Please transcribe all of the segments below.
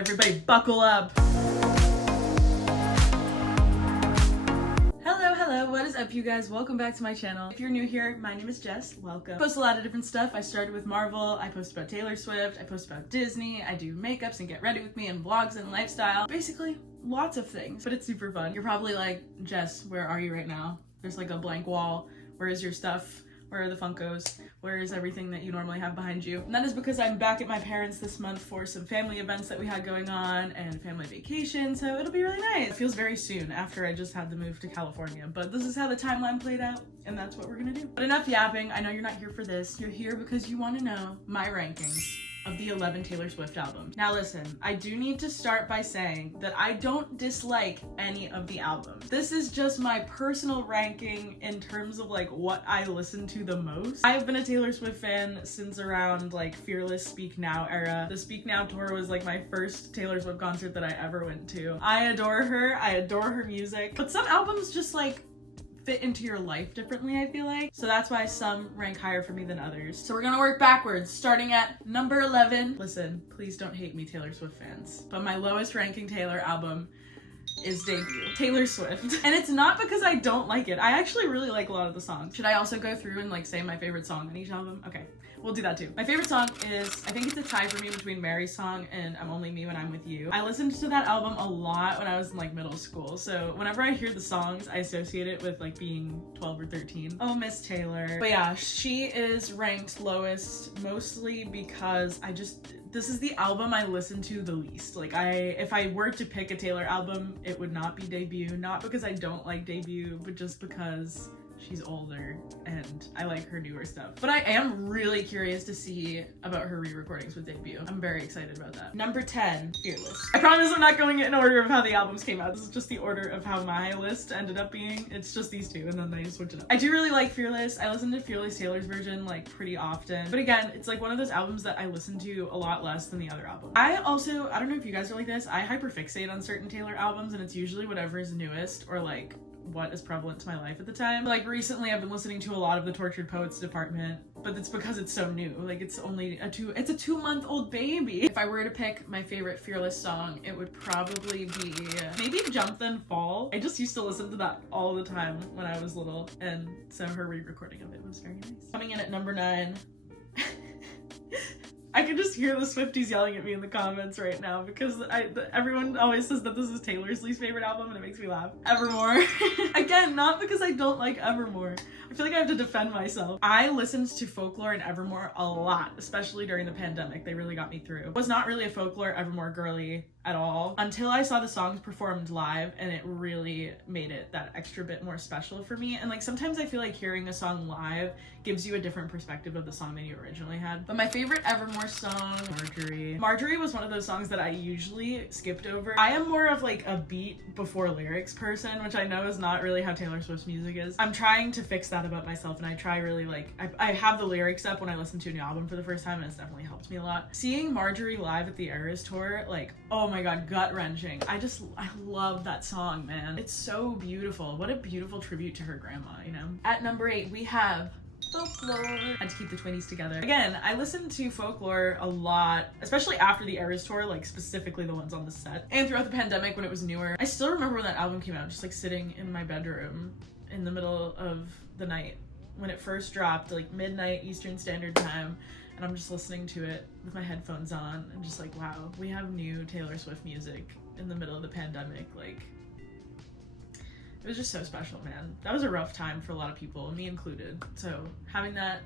Everybody buckle up. Hello, what is up you guys? Welcome back to my channel. If you're new here, my name is Jess. Welcome. I post a lot of different stuff. I started with Marvel, I post about Taylor Swift, I post about Disney, I do makeups and get ready with me and vlogs and lifestyle. Basically, lots of things, but it's super fun. You're probably like, Jess, where are you right now? There's like a blank wall. Where is your stuff? Where are the Funkos? Where is everything that you normally have behind you? And that is because I'm back at my parents' this month for some family events that we had going on and family vacation, so it'll be really nice. It feels very soon after I just had to move to California, but this is how the timeline played out, and that's what we're gonna do. But enough yapping. I know you're not here for this. You're here because you want to know my rankings of the 11 Taylor Swift albums. Now listen, I do need to start by saying that I don't dislike any of the albums. This is just my personal ranking in terms of like what I listen to the most. I've been a Taylor Swift fan since around like Fearless Speak Now era. The Speak Now tour was like my first Taylor Swift concert that I ever went to. I adore her music, but some albums just like fit into your life differently, I feel like. So that's why some rank higher for me than others. So we're gonna work backwards, starting at number 11. Listen, please don't hate me, Taylor Swift fans, but my lowest ranking Taylor album is Debut, Taylor Swift. And it's not because I don't like it. I actually really like a lot of the songs. Should I also go through and like say my favorite song on each album? Okay, we'll do that too. My favorite song is, I think it's a tie for me between Mary's song and I'm Only Me When I'm With You. I listened to that album a lot when I was in like middle school. So whenever I hear the songs, I associate it with like being 12 or 13. Oh, Miss Taylor. But yeah, she is ranked lowest mostly because this is the album I listen to the least. Like if I were to pick a Taylor album, it would not be Debut. Not because I don't like Debut, but just because she's older and I like her newer stuff. But I am really curious to see about her re-recordings with Debut. I'm very excited about that. Number 10, Fearless. I promise I'm not going in order of how the albums came out. This is just the order of how my list ended up being. It's just these two and then I just switch it up. I do really like Fearless. I listen to Fearless Taylor's version like pretty often. But again, it's like one of those albums that I listen to a lot less than the other album. I don't know if you guys are like this, I hyper-fixate on certain Taylor albums and it's usually whatever is newest or like what is prevalent to my life at the time. Like recently I've been listening to a lot of the Tortured Poets Department, but it's because it's so new. Like it's only a 2-month-old baby. If I were to pick my favorite Fearless song, it would probably be maybe Jump Then Fall. I just used to listen to that all the time when I was little, and so her re-recording of it was very nice. Coming in at number 9. I can just hear the Swifties yelling at me in the comments right now because everyone always says that this is Taylor's least favorite album and it makes me laugh. Evermore. Again, not because I don't like Evermore. I feel like I have to defend myself. I listened to Folklore and Evermore a lot, especially during the pandemic. They really got me through. I was not really a Folklore Evermore girly at all until I saw the songs performed live, and it really made it that extra bit more special for me. And like sometimes I feel like hearing a song live gives you a different perspective of the song than you originally had. But my favorite Evermore song, Marjorie. Marjorie was one of those songs that I usually skipped over. I am more of like a beat before lyrics person, which I know is not really how Taylor Swift's music is. I'm trying to fix that about myself, and I try really like, I have the lyrics up when I listen to a new album for the first time, and it's definitely helped me a lot. Seeing Marjorie live at the Eras tour, like, oh my god, gut-wrenching. I love that song, man. It's so beautiful. What a beautiful tribute to her grandma, you know? At number 8, we have Folklore. Had to keep the twinnies together. Again, I listened to Folklore a lot, especially after the Eras tour, like specifically the ones on the set, and throughout the pandemic when it was newer. I still remember when that album came out, just like sitting in my bedroom in the middle of the night when it first dropped, like midnight Eastern Standard Time, and I'm just listening to it with my headphones on and just like, wow, we have new Taylor Swift music in the middle of the pandemic. Like, it was just so special, man. That was a rough time for a lot of people, me included. So having that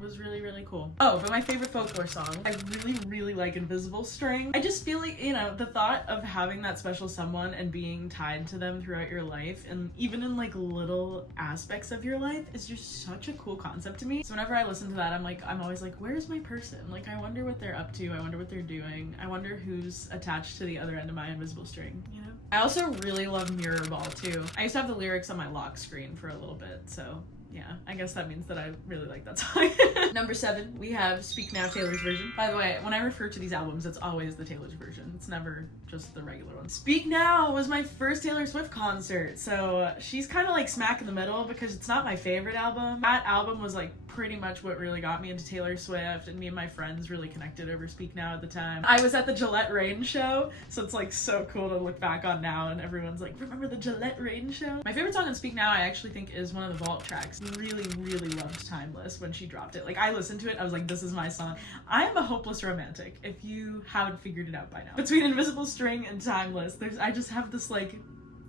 was really, really cool. Oh, but my favorite Folklore song, I really, really like Invisible String. I just feel like, you know, the thought of having that special someone and being tied to them throughout your life, and even in like little aspects of your life, is just such a cool concept to me. So whenever I listen to that, I'm always like, where's my person? Like, I wonder what they're up to. I wonder what they're doing. I wonder who's attached to the other end of my invisible string, you know? I also really love Mirror Ball too. I used to have the lyrics on my lock screen for a little bit, so yeah, I guess that means that I really like that song. Number 7, we have Speak Now, Taylor's version. By the way, when I refer to these albums, it's always the Taylor's version. It's never just the regular one. Speak Now was my first Taylor Swift concert, so she's kind of like smack in the middle because it's not my favorite album. That album was like pretty much what really got me into Taylor Swift, and me and my friends really connected over Speak Now at the time. I was at the Gillette Rain show, so it's like so cool to look back on now, and everyone's like, remember the Gillette Rain show? My favorite song on Speak Now I actually think is one of the Vault tracks. Really, really loved Timeless when she dropped it. Like, I listened to it, I was like, this is my song. I am a hopeless romantic, if you haven't figured it out by now. Between Invisible String and Timeless, I just have this like,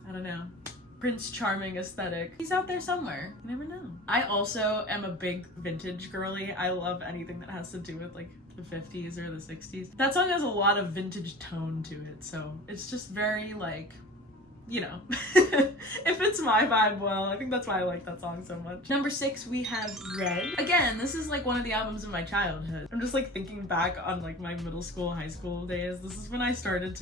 I don't know, Prince Charming aesthetic. He's out there somewhere. You never know. I also am a big vintage girly. I love anything that has to do with like the 50s or the 60s. That song has a lot of vintage tone to it, so it's just very like, you know, it fits my vibe well. I think that's why I like that song so much. Number 6, we have Red. Again, this is like one of the albums of my childhood. I'm just like thinking back on like my middle school, high school days. This is when I started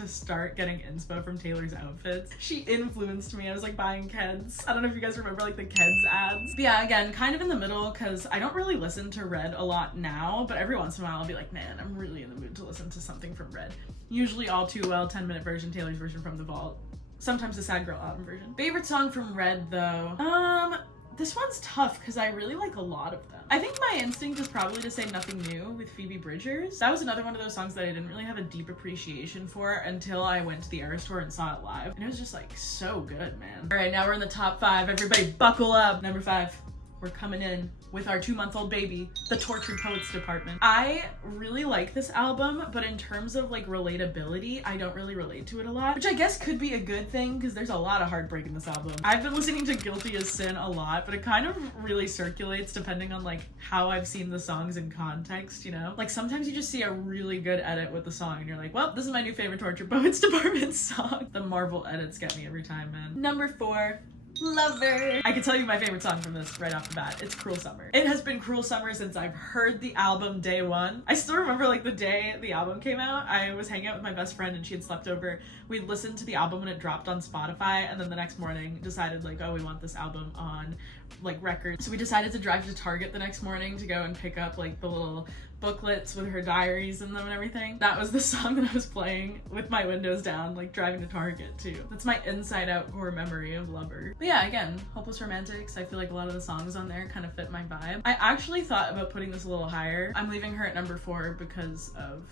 getting inspo from Taylor's outfits. She influenced me. I was like buying Keds. I don't know if you guys remember like the Keds ads. But yeah, again, kind of in the middle, because I don't really listen to Red a lot now, but every once in a while I'll be like, man, I'm really in the mood to listen to something from Red. Usually All Too Well, 10-minute version, Taylor's version from the Vault. Sometimes the Sad Girl album version. Favorite song from Red though? This one's tough because I really like a lot of them. I think my instinct is probably to say Nothing New with Phoebe Bridgers. That was another one of those songs that I didn't really have a deep appreciation for until I went to the Eras Tour and saw it live. And it was just like so good, man. All right, now we're in the top 5. Everybody buckle up. Number 5, we're coming in with our 2-month-old baby, The Tortured Poets Department. I really like this album, but in terms of like relatability, I don't really relate to it a lot, which I guess could be a good thing because there's a lot of heartbreak in this album. I've been listening to Guilty as Sin a lot, but it kind of really circulates depending on like how I've seen the songs in context, you know? Like sometimes you just see a really good edit with the song and you're like, well, this is my new favorite Tortured Poets Department song. The Marvel edits get me every time, man. Number 4, Lover. I can tell you my favorite song from this right off the bat. It's Cruel Summer. It has been Cruel Summer since I've heard the album day one. I still remember like the day the album came out. I was hanging out with my best friend and she had slept over. We listened to the album when it dropped on Spotify, and then the next morning decided like, oh, we want this album on like record. So we decided to drive to Target the next morning to go and pick up like the little booklets with her diaries in them and everything. That was the song that I was playing with my windows down, like driving to Target too. That's my inside out core memory of Lover. But yeah, again, Hopeless Romantics. I feel like a lot of the songs on there kind of fit my vibe. I actually thought about putting this a little higher. I'm leaving her at number 4 because of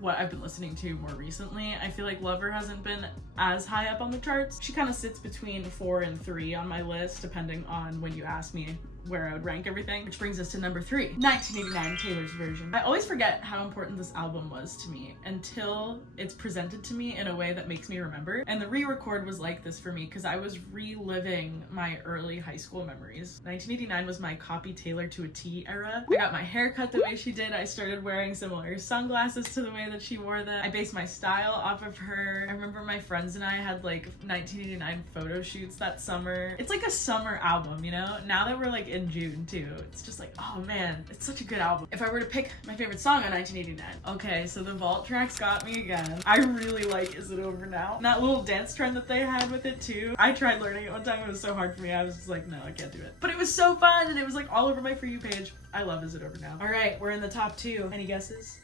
what I've been listening to more recently. I feel like Lover hasn't been as high up on the charts. She kind of sits between 4 and 3 on my list, depending on when you ask me where I would rank everything, which brings us to number 3, 1989, Taylor's version. I always forget how important this album was to me until it's presented to me in a way that makes me remember. And the re-record was like this for me because I was reliving my early high school memories. 1989 was my copy Taylor to a T era. I got my hair cut the way she did. I started wearing similar sunglasses to the way that she wore them. I based my style off of her. I remember my friends and I had like 1989 photo shoots that summer. It's like a summer album, you know? Now that we're like in June too, it's just like, oh man, it's such a good album. If I were to pick my favorite song on 1989, okay, so the Vault tracks got me again. I really like Is It Over Now. And that little dance trend that they had with it too. I tried learning it one time, it was so hard for me. I was just like, no, I can't do it. But it was so fun and it was like all over my For You page. I love Is It Over Now. All right, we're in the top 2. Any guesses?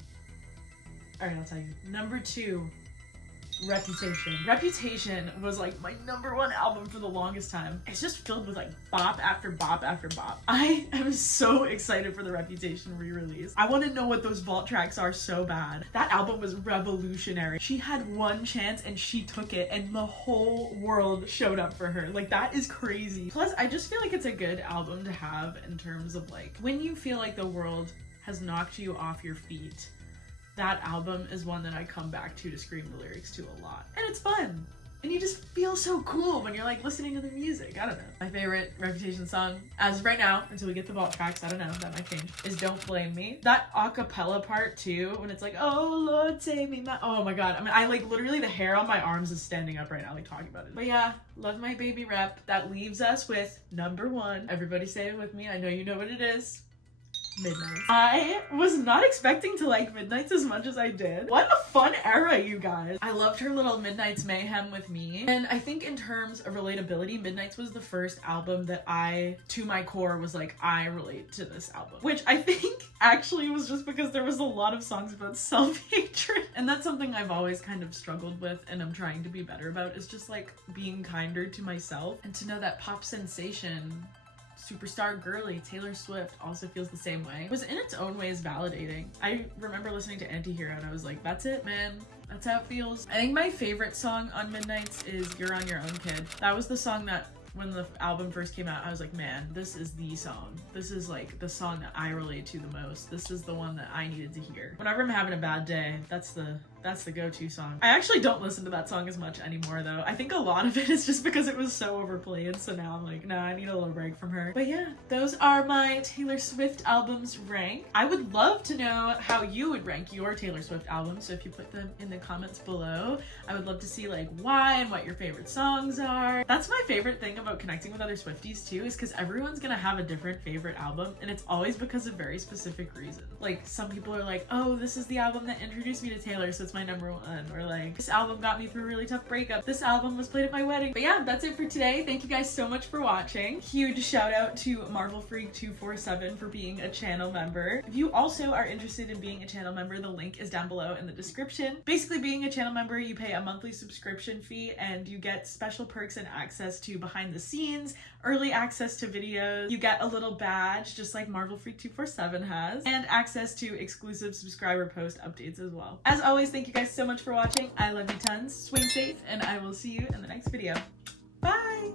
All right, I'll tell you. Number 2, Reputation. Reputation was like my number 1 album for the longest time. It's just filled with like bop after bop after bop. I am so excited for the Reputation re-release. I want to know what those Vault tracks are so bad. That album was revolutionary. She had one chance and she took it and the whole world showed up for her. Like that is crazy. Plus, I just feel like it's a good album to have in terms of like when you feel like the world has knocked you off your feet. That album is one that I come back to scream the lyrics to a lot. And it's fun. And you just feel so cool when you're like listening to the music. I don't know. My favorite Reputation song, as of right now, until we get the Vault tracks, I don't know, that might change, is Don't Blame Me. That acapella part too, when it's like, oh Lord, save me, oh my god. I mean, I like literally the hair on my arms is standing up right now, like talking about it. But yeah, love my baby rep. That leaves us with number 1. Everybody say it with me. I know you know what it is. Midnights. I was not expecting to like Midnights as much as I did. What a fun era, you guys. I loved her little Midnights mayhem with me. And I think in terms of relatability, Midnights was the first album that I, to my core, was like, I relate to this album. Which I think actually was just because there was a lot of songs about self-hatred. And that's something I've always kind of struggled with and I'm trying to be better about, is just like being kinder to myself and to know that pop sensation superstar girly. Taylor Swift also feels the same way. It was in its own ways validating. I remember listening to Anti-Hero and I was like, that's it, man. That's how it feels. I think my favorite song on Midnights is You're on Your Own, Kid. That was the song that when the album first came out, I was like, man, this is the song. This is like the song that I relate to the most. This is the one that I needed to hear. Whenever I'm having a bad day, that's the go-to song. I actually don't listen to that song as much anymore though. I think a lot of it is just because it was so overplayed, so now I'm like, no, I need a little break from her. But yeah, those are my Taylor Swift albums ranked. I would love to know how you would rank your Taylor Swift albums, so if you put them in the comments below, I would love to see like why and what your favorite songs are. That's my favorite thing about connecting with other Swifties too, is because everyone's gonna have a different favorite album, and it's always because of very specific reasons. Like some people are like, oh, this is the album that introduced me to Taylor, so it's my number one, or like this album got me through a really tough breakup, this album was played at my wedding. But yeah, that's it for today. Thank you guys so much for watching. Huge shout out to Marvel Freak 247 for being a channel member. If you also are interested in being a channel member, the link is down below in the description. Basically, being a channel member, you pay a monthly subscription fee and you get special perks and access to behind the scenes, early access to videos, you get a little badge just like Marvel Freak 247 has, and access to exclusive subscriber post updates as well. As always, thank you guys so much for watching. I love you tons. Swing safe, and I will see you in the next video. Bye!